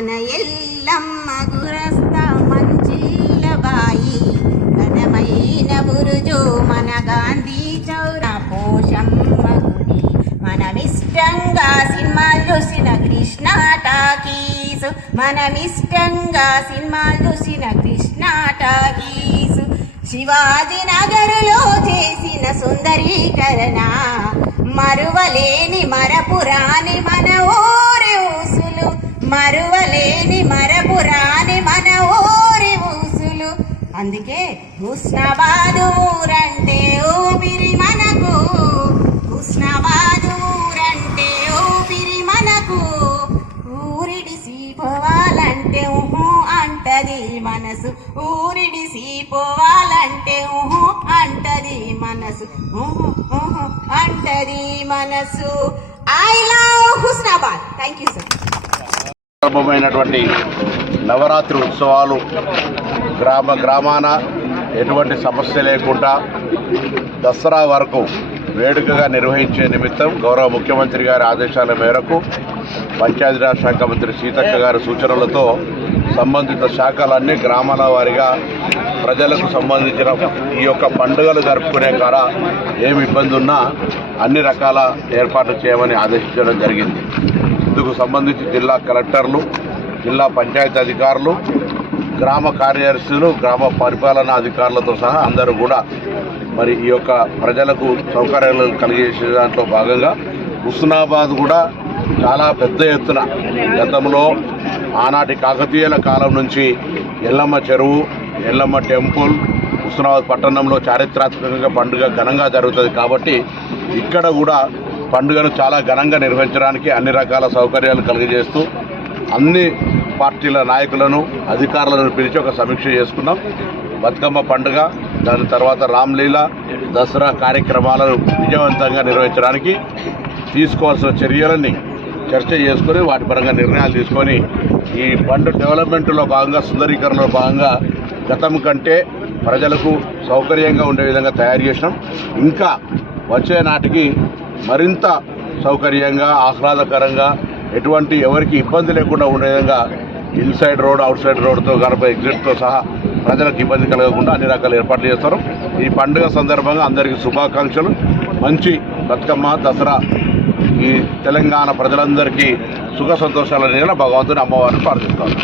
మన ఎల్లమ్మ గురస్త మంచిల్లబాయి ఘనమైన బురుజు మన గాంధీ చౌరా పోషమ్మ గుడి మనమిష్టంగా సినిమాలు చూసిన కృష్ణ టాకీస్ మనమిష్టంగా సినిమాలు చూసిన కృష్ణ టాకీస్ శివాజీ నగరులో చేసిన సుందరీకరణ మరువలేని మరపురాని మన ఊరి ఊసులు మరువలేని మరపురాని మన ఊరి ఊసులు అందుకే హుస్నాబాద్ ఊరంటే ఊపిరి మనకు హుస్నాబాద్ ఊరంటే ఊపిరి మనకు ఊరిడిసి పోవాలంటే ఊహు అంటది మనసు ఊరిడిసి పోవాలంటే ఊహు అంటది మనసు ఊహు ఊహు అంటది మనసు I love Husnabad. Thank you sir. ప్రారంభమైనటువంటి నవరాత్రి ఉత్సవాలు గ్రామాన ఎటువంటి సమస్య లేకుండా దసరా వరకు వేడుకగా నిర్వహించే నిమిత్తం గౌరవ ముఖ్యమంత్రి గారి ఆదేశాల మేరకు పంచాయతీరాజ్ శాఖ మంత్రి సీతక్క గారి సూచనలతో సంబంధిత శాఖలన్నీ గ్రామాల వారీగా ప్రజలకు సంబంధించిన ఈ యొక్క పండుగలు జరుపుకునే కాడ ఏమి ఇబ్బంది ఉన్నా అన్ని రకాల ఏర్పాట్లు చేయమని ఆదేశించడం జరిగింది. ఇందుకు సంబంధించి జిల్లా కలెక్టర్లు, జిల్లా పంచాయతీ అధికారులు, గ్రామ కార్యదర్శులు, గ్రామ పరిపాలనా అధికారులతో సహా అందరూ కూడా మరి ఈ యొక్క ప్రజలకు సౌకర్యాలు కలిగేసే దాంట్లో భాగంగా హుస్నాబాద్ కూడా చాలా పెద్ద ఎత్తున గతంలో ఆనాటి కాకతీయుల కాలం నుంచి ఎల్లమ్మ చెరువు, ఎల్లమ్మ టెంపుల్ హుస్నాబాద్ పట్టణంలో చారిత్రాత్మకంగా పండుగ ఘనంగా జరుగుతుంది కాబట్టి ఇక్కడ కూడా పండుగను చాలా ఘనంగా నిర్వహించడానికి అన్ని రకాల సౌకర్యాలు కలిగజేస్తూ అన్ని పార్టీల నాయకులను, అధికారులను పిలిచి ఒక సమీక్ష చేసుకున్నాం. బతుకమ్మ పండుగ, దాని తర్వాత రామ్లీల, దసరా కార్యక్రమాలను విజయవంతంగా నిర్వహించడానికి తీసుకోవాల్సిన చర్యలన్నీ చర్చ చేసుకొని వాటి పరంగా నిర్ణయాలు తీసుకొని ఈ ఫండ్ డెవలప్మెంట్లో భాగంగా, సుందరీకరణలో భాగంగా గతం కంటే ప్రజలకు సౌకర్యంగా ఉండే విధంగా తయారు చేసినాం. ఇంకా వచ్చే నాటికి మరింత సౌకర్యంగా, ఆహ్లాదకరంగా, ఎటువంటి ఎవరికి ఇబ్బంది లేకుండా ఉండే విధంగా ఇన్సైడ్ రోడ్, అవుట్ సైడ్ రోడ్తో గడప ఎగ్జిట్తో సహా ప్రజలకు ఇబ్బంది కలగకుండా అన్ని రకాల ఏర్పాట్లు చేస్తారు. ఈ పండుగ సందర్భంగా అందరికీ శుభాకాంక్షలు. మంచి బతుకమ్మ, దసరా ఈ తెలంగాణ ప్రజలందరికీ సుఖ సంతోషాల నీళ్ళ భగవంతుని అమ్మవారిని ప్రార్థిస్తాను.